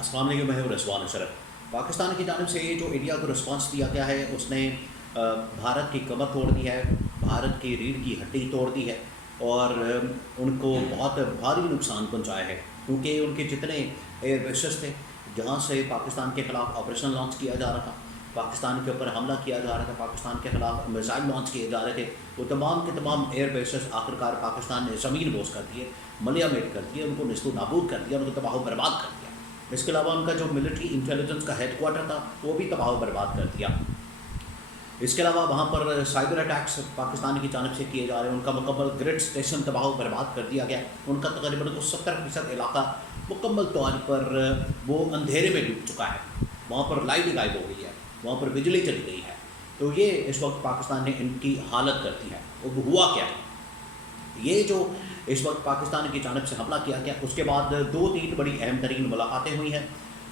السلام علیکم، میں ہوں رضوان اشرف۔ پاکستان کی جانب سے جو انڈیا کو رسپانس دیا گیا ہے اس نے بھارت کی کمر توڑ دی ہے، بھارت کی ریڑھ کی ہڈی توڑ دی ہے اور ان کو بہت بھاری نقصان پہنچایا ہے، کیونکہ ان کے جتنے ایئر بیسز تھے جہاں سے پاکستان کے خلاف آپریشن لانچ کیا جا رہا تھا، پاکستان کے اوپر حملہ کیا جا رہا تھا، پاکستان کے خلاف میزائل لانچ کیے جا رہے تھے، وہ تمام کے تمام ایئر بیسز آخرکار پاکستان نے زمین بوس کر دیے، ملیا میٹ کر دیے، ان کو نیست و نابود کر دیا، ان کو تباہ و برباد کر دیا۔ اس کے علاوہ ان کا جو ملٹری انٹیلیجنس کا ہیڈ کوارٹر تھا وہ بھی تباہ و برباد کر دیا۔ اس کے علاوہ وہاں پر سائبر اٹیکس پاکستان کی جانب سے کیے جا رہے ہیں، ان کا مکمل گرڈ اسٹیشن تباہ و برباد کر دیا گیا، ان کا تقریباً 70% علاقہ مکمل طور پر وہ اندھیرے میں ڈوب چکا ہے، وہاں پر لائٹ غائب ہو گئی ہے، وہاں پر بجلی چلی گئی ہے۔ تو یہ اس وقت پاکستان نے ان کی حالت کر دی ہے۔ وہ ہوا کیا ہے؟ یہ جو اس وقت پاکستان کی جانب سے حملہ کیا گیا، اس کے بعد 2-3 بڑی اہم ترین ملاقاتیں ہوئی ہیں۔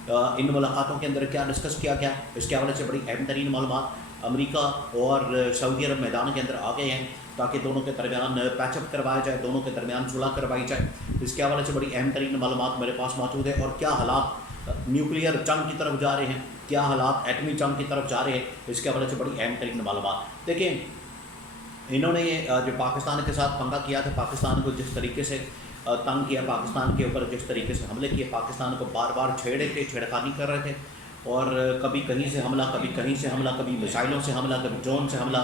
ان ملاقاتوں کے اندر کیا ڈسکس کیا گیا، اس کے حوالے سے بڑی اہم ترین معلومات امریکہ اور سعودی عرب میدان کے اندر آ گئے ہیں تاکہ دونوں کے درمیان پیچ اپ کروایا جائے، دونوں کے درمیان صلح کروائی جائے۔ اس کے حوالے سے بڑی اہم ترین معلومات میرے پاس موجود ہے، اور کیا حالات نیوکلیئر جنگ کی طرف جا رہے ہیں، کیا حالات ایٹمی جنگ کی طرف جا رہے ہیں، اس کے حوالے سے بڑی اہم ترین معلومات۔ دیکھیں، انہوں نے جو پاکستان کے ساتھ پنگا کیا تھا، پاکستان کو جس طریقے سے تنگ کیا، پاکستان کے اوپر جس طریقے سے حملے کیے، پاکستان کو بار بار چھیڑے تھے، چھیڑخانی کر رہے تھے، اور کبھی کہیں سے حملہ، کبھی کہیں سے حملہ، کبھی میزائلوں سے حملہ، کبھی ڈرون سے حملہ،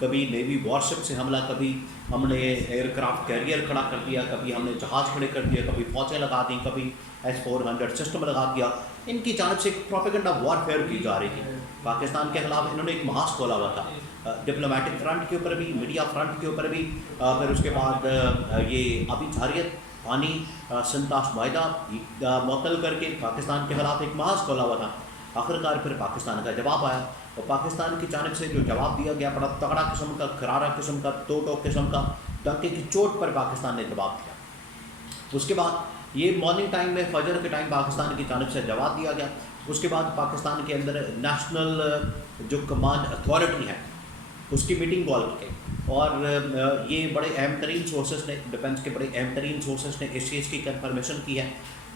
کبھی نیوی وارشپ سے حملہ، کبھی ہم نے ایئر کرافٹ کیریئر کھڑا کر دیا، کبھی ہم نے جہاز کھڑے کر دیا، کبھی فوجیں لگا دیں، کبھی S-400 سسٹم لگا دیا۔ ان کی جانب سے ایک پروپیگنڈا وارفیئر کی جا رہی تھی پاکستان کے خلاف۔ انہوں نے ایک محاذ کھولا ہوا تھا، ڈپلومیٹک فرنٹ کے اوپر بھی، میڈیا فرنٹ کے اوپر بھی، پھر اس کے بعد یہ ابھی جارحیت پانی سنتاش معاہدہ معطل کر کے پاکستان کے خلاف ایک محاذ کھولا ہوا تھا۔ آخرکار پھر پاکستان کا جواب آیا، اور پاکستان کی جانب سے جو جواب دیا گیا بڑا تگڑا قسم کا، کرارا قسم کا، دو ٹوک قسم کا، ڈنکے کی چوٹ پر پاکستان نے جواب دیا۔ اس کے بعد یہ مارننگ ٹائم میں، فجر کے ٹائم پاکستان کی جانب سے جواب دیا گیا۔ اس کے بعد پاکستان کے اندر نیشنل جو کمانڈ اتھارٹی ہے اس کی میٹنگ کال کی گئی، اور یہ بڑے اہم ترین سورسز نے، ڈیفنس کے بڑے اہم ترین سورسز نے اس چیز کی کنفرمیشن کی ہے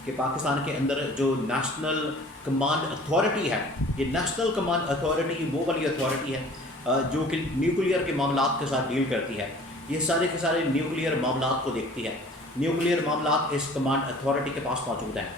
کہ پاکستان کے اندر جو نیشنل کمانڈ اتھارٹی ہے، یہ نیشنل کمانڈ اتھارٹی وہ والی اتھارٹی ہے جو کہ نیوکلیئر کے معاملات کے ساتھ ڈیل کرتی ہے، یہ سارے کے سارے نیوکلیئر معاملات کو دیکھتی ہے۔ نیوکلیئر معاملات اس کمانڈ اتھارٹی کے پاس موجود ہیں۔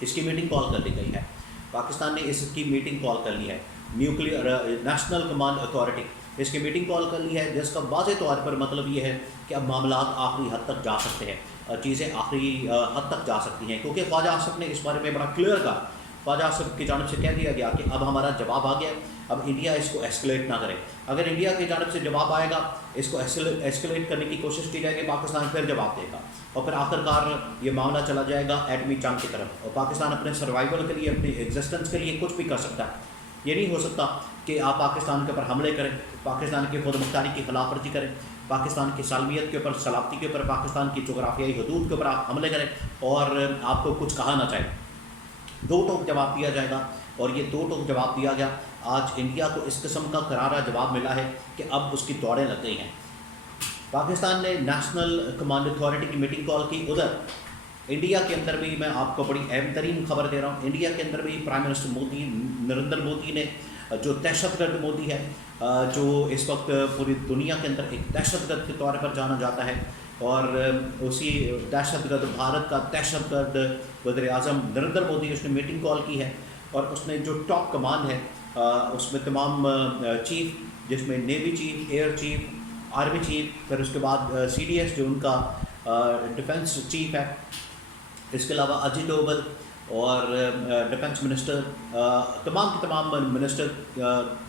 اس کی میٹنگ کال کر لی گئی ہے، پاکستان نے اس کی میٹنگ کال کر لی ہے، نیوکلیئر نیشنل کمانڈ اتھارٹی اس کی میٹنگ کال کر لی ہے، جس کا واضح طور پر مطلب یہ ہے کہ اب معاملات آخری حد تک جا سکتے ہیں، چیزیں آخری حد تک جا سکتی ہیں، کیونکہ خواجہ آصف نے اس بارے میں بڑا کلیئر کہا۔ خواجہ آصف کی جانب سے کہہ دیا گیا کہ اب ہمارا جواب آ گیا، اب انڈیا اس کو ایسکلیٹ نہ کرے۔ اگر انڈیا کی جانب سے جواب آئے گا، اس کو ایسکلیٹ کرنے کی کوشش کی جائے گی، پاکستان پھر جواب دے گا، اور پھر آخرکار یہ معاملہ چلا جائے گا ایٹمی جنگ کی طرف، اور پاکستان اپنے سروائیول کے لیے، اپنی ایگزسٹنس کے لیے کچھ بھی کر سکتا ہے۔ یہ نہیں ہو سکتا کہ آپ پاکستان کے اوپر حملے کریں، پاکستان کی خود مختاری کی خلاف ورزی کریں، پاکستان کی سالمیت کے اوپر، سلامتی کے اوپر، پاکستان کی جغرافیائی حدود کے اوپر آپ حملے کریں اور آپ کو کچھ کہا نہ چاہے۔ دو ٹوک جواب دیا جائے گا، اور یہ دو ٹوک جواب دیا گیا۔ آج انڈیا کو اس قسم کا کرارا جواب ملا ہے کہ اب اس کی دوڑیں لگ گئی ہیں۔ پاکستان نے نیشنل کمانڈ اتھارٹی کی میٹنگ کال کی، ادھر انڈیا کے اندر بھی میں آپ کو بڑی اہم ترین خبر دے رہا ہوں، انڈیا کے اندر بھی پرائم منسٹر مودی، نریندر مودی نے، جو دہشت گرد مودی ہے، جو اس وقت پوری دنیا کے اندر ایک دہشت گرد کے طور پر جانا جاتا ہے، اور اسی دہشت گرد، بھارت کا دہشت گرد وزیر اعظم نریندر مودی، اس نے میٹنگ کال کی ہے، اور اس نے جو ٹاپ کمان ہے اس میں تمام چیف، جس میں navy chief, air chief, army chief, پھر اس کے بعد CDS جو ان کا ڈیفنس چیف ہے، اس کے علاوہ اجے ڈوبل اور ڈیفنس منسٹر، تمام کے تمام منسٹر،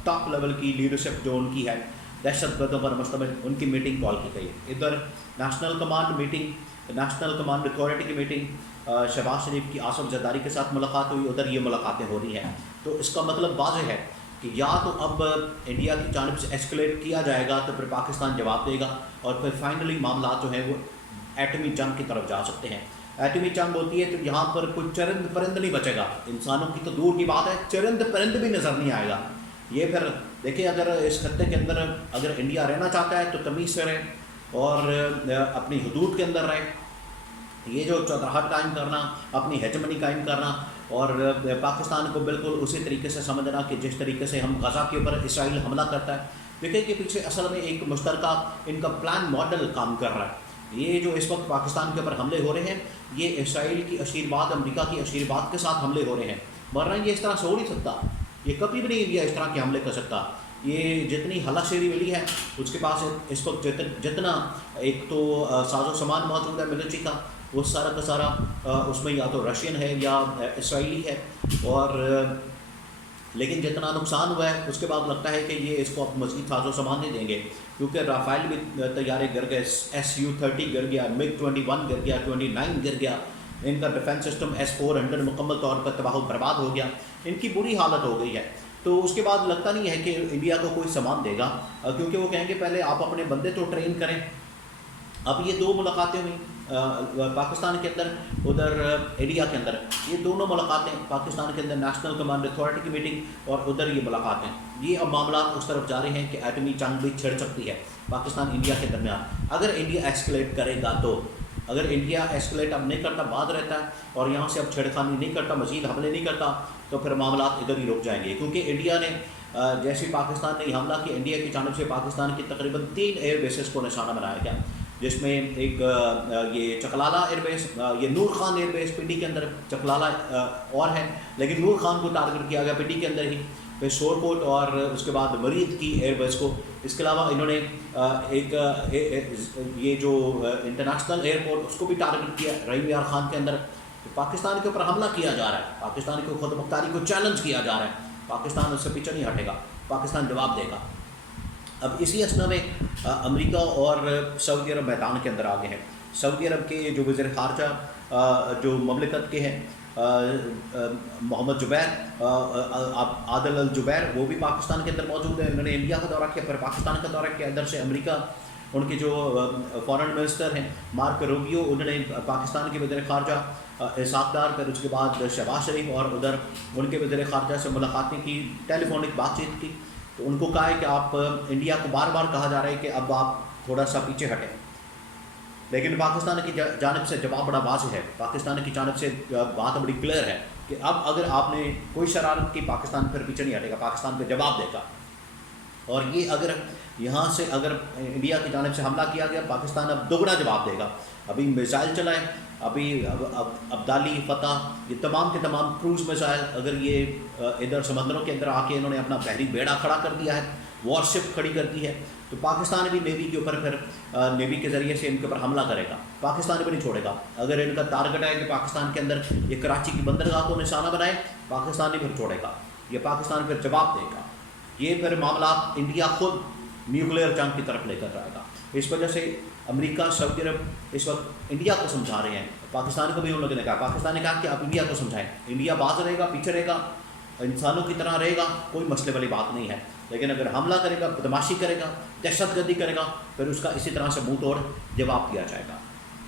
ٹاپ لیول کی لیڈرشپ جو ان کی ہے دہشت گردوں پر مشتمل، ان کی میٹنگ کال کی گئی ہے۔ ادھر national command meeting, national command authority کی میٹنگ، شہباز شریف کی آصف زرداری کے ساتھ ملاقات ہوئی، ادھر یہ ملاقاتیں ہو رہی ہیں۔ تو اس کا مطلب واضح ہے کہ یا تو اب انڈیا کی جانب سے ایسکلیٹ کیا جائے گا تو پھر پاکستان جواب دے گا، اور پھر فائنلی معاملات جو ہیں وہ ایٹمی جنگ کی طرف جا سکتے ہیں۔ ایٹمی جنگ ہوتی ہے تو یہاں پر کوئی چرند پرند نہیں بچے گا، انسانوں کی تو دور کی بات ہے، چرند پرند بھی نظر نہیں آئے گا۔ یہ پھر دیکھیں، اگر اس خطے کے اندر اگر انڈیا رہنا چاہتا ہے تو تمیز سے رہے اور اپنی حدود کے اندر رہے۔ یہ جو چودراہٹ قائم کرنا، اپنی ہیجمنی قائم کرنا، اور پاکستان کو بالکل اسی طریقے سے سمجھنا کہ جس طریقے سے ہم غزہ کے اوپر اسرائیل حملہ کرتا ہے. دیکھیں کہ پیچھے اصل میں ایک مشترکہ ان کا پلان ماڈل کام کر رہا ہے. یہ جو اس وقت پاکستان کے اوپر حملے ہو رہے ہیں یہ اسرائیل کی اشیرباد، امریکہ کی اشیرباد کے ساتھ حملے ہو رے ہیں، ورنہ یہ اس طرح سے ہو نہیں سکتا. یہ کبھی بھی نہیں انڈیا اس طرح کے حملے کر سکتا. یہ جتنی ہلا شیری ملی ہے اس کے پاس اس وقت جتنا ایک تو ساز و سامان موجود ہے ملٹری کا، وہ سارا کا سارا اس میں یا تو رشین ہے یا اسرائیلی ہے. اور لیکن جتنا نقصان ہوا ہے اس کے بعد لگتا ہے کہ یہ اس کو اب مزید ساز و سامان نہیں دیں گے، کیونکہ رافائل بھی طیارے گر گئے، SU-30 گر گیا، MiG-21 گر گیا، 29 گر گیا. ان کا ڈیفینس سسٹم S-400 مکمل طور پر تباہ و برباد ہو گیا. ان کی بری حالت ہو گئی ہے. تو اس کے بعد لگتا نہیں ہے کہ انڈیا کو کوئی سامان دے گا، کیونکہ وہ کہیں گے پہلے آپ اپنے بندے تو ٹرین کریں. اب یہ دو ملاقاتیں ہوئیں پاکستان کے اندر، ادھر انڈیا کے اندر. یہ دونوں ملاقاتیں پاکستان کے اندر نیشنل کمانڈ اتھارٹی کی میٹنگ اور ادھر یہ ملاقاتیں، یہ اب معاملات اس طرف جا رہے ہیں کہ ایٹمی جنگ بھی چھڑ سکتی ہے پاکستان انڈیا کے درمیان. اگر انڈیا ایسکلیٹ کرے گا تو، اگر انڈیا ایسکلیٹ اب نہیں کرتا، بعد رہتا ہے اور یہاں سے اب چھیڑخانی نہیں کرتا، مزید حملے نہیں کرتا، تو پھر معاملات ادھر ہی رک جائیں گے. کیونکہ انڈیا نے جیسے پاکستان نے حملہ کیا، انڈیا کی جانب سے پاکستان کی تقریباً 3 ایئر بیسز کو نشانہ بنایا گیا، جس میں ایک یہ چکلالہ ایئر بیس، یہ نور خان ایئر بیس پنڈی کے اندر، چکلالہ اور ہے لیکن نور خان کو ٹارگٹ کیا گیا پنڈی کے اندر ہی، پھر شورکوٹ اور اس کے بعد مرید کی ایئر بیس کو. اس کے علاوہ انہوں نے ایک یہ جو انٹرنیشنل ایئرپورٹ اس کو بھی ٹارگٹ کیا رحیم یار خان کے اندر. پاکستان کے اوپر حملہ کیا جا رہا ہے، پاکستان کی خود مختاری کو چیلنج کیا جا رہا ہے. پاکستان اس سے پیچھے نہیں ہٹے گا، پاکستان جواب دے گا. اب اسی اسنا میں امریکہ اور سعودی عرب میدان کے اندر آگے ہیں. سعودی عرب کے جو وزیر خارجہ جو مملکت کے ہیں محمد جبیر عادل الجبیر، وہ بھی پاکستان کے اندر موجود ہیں. انہوں نے انڈیا کا دورہ کیا، پھر پاکستان کا دورہ کیا. ادھر سے امریکہ ان کے جو فارن منسٹر ہیں مارک روبیو، انہوں نے پاکستان کے وزیر خارجہ اسحاق ڈار، پھر اس کے بعد شہباز شریف اور ادھر ان کے وزیر خارجہ سے ملاقاتیں کی، ٹیلی فونک بات چیت کی. تو ان کو کہا ہے کہ آپ انڈیا کو بار بار کہا جا رہا ہے کہ اب آپ تھوڑا سا پیچھے ہٹیں، لیکن پاکستان کی جانب سے جواب بڑا واضح ہے. پاکستان کی جانب سے بات بڑی کلیئر ہے کہ اب اگر آپ نے کوئی شرارت کی، پاکستان پھر پیچھے نہیں ہٹے گا، پاکستان پہ جواب دے گا. اور یہ اگر یہاں سے اگر انڈیا کی جانب سے حملہ کیا گیا، پاکستان اب دوگنا جواب دے گا. ابھی میزائل چلائے، ابھی ابدالی فتح، یہ تمام کے تمام کروز میزائل، اگر یہ ادھر سمندروں کے اندر آ کے انہوں نے اپنا بحری بیڑا کھڑا کر دیا ہے، وار شپ کھڑی کر دی ہے، تو پاکستان بھی نیوی کے اوپر پھر نیوی کے ذریعے سے ان کے اوپر حملہ کرے گا. پاکستان بھی نہیں چھوڑے گا. اگر ان کا ٹارگٹ ہے کہ پاکستان کے اندر یہ کراچی کی بندرگاہ کو نشانہ بنائے، پاکستان نہیں پھر چھوڑے گا، یہ پاکستان پھر جواب دے گا. یہ پھر معاملات انڈیا خود نیوکلیئر جنگ کی طرف لے کر جائے گا. اس وجہ سے امریکہ، سعودی عرب اس وقت انڈیا کو سمجھا رہے ہیں. پاکستان کو بھی ان لوگوں نے کہا، پاکستان نے کہا کہ آپ انڈیا کو سمجھائیں. انڈیا باز رہے گا، پیچھے رہے گا، انسانوں کی طرح رہے گا، کوئی مسئلے والی بات نہیں ہے. لیکن اگر حملہ کرے گا، بدماشی کرے گا، دہشت گردی کرے گا، پھر اس کا اسی طرح سے منہ توڑ جواب دیا جائے گا.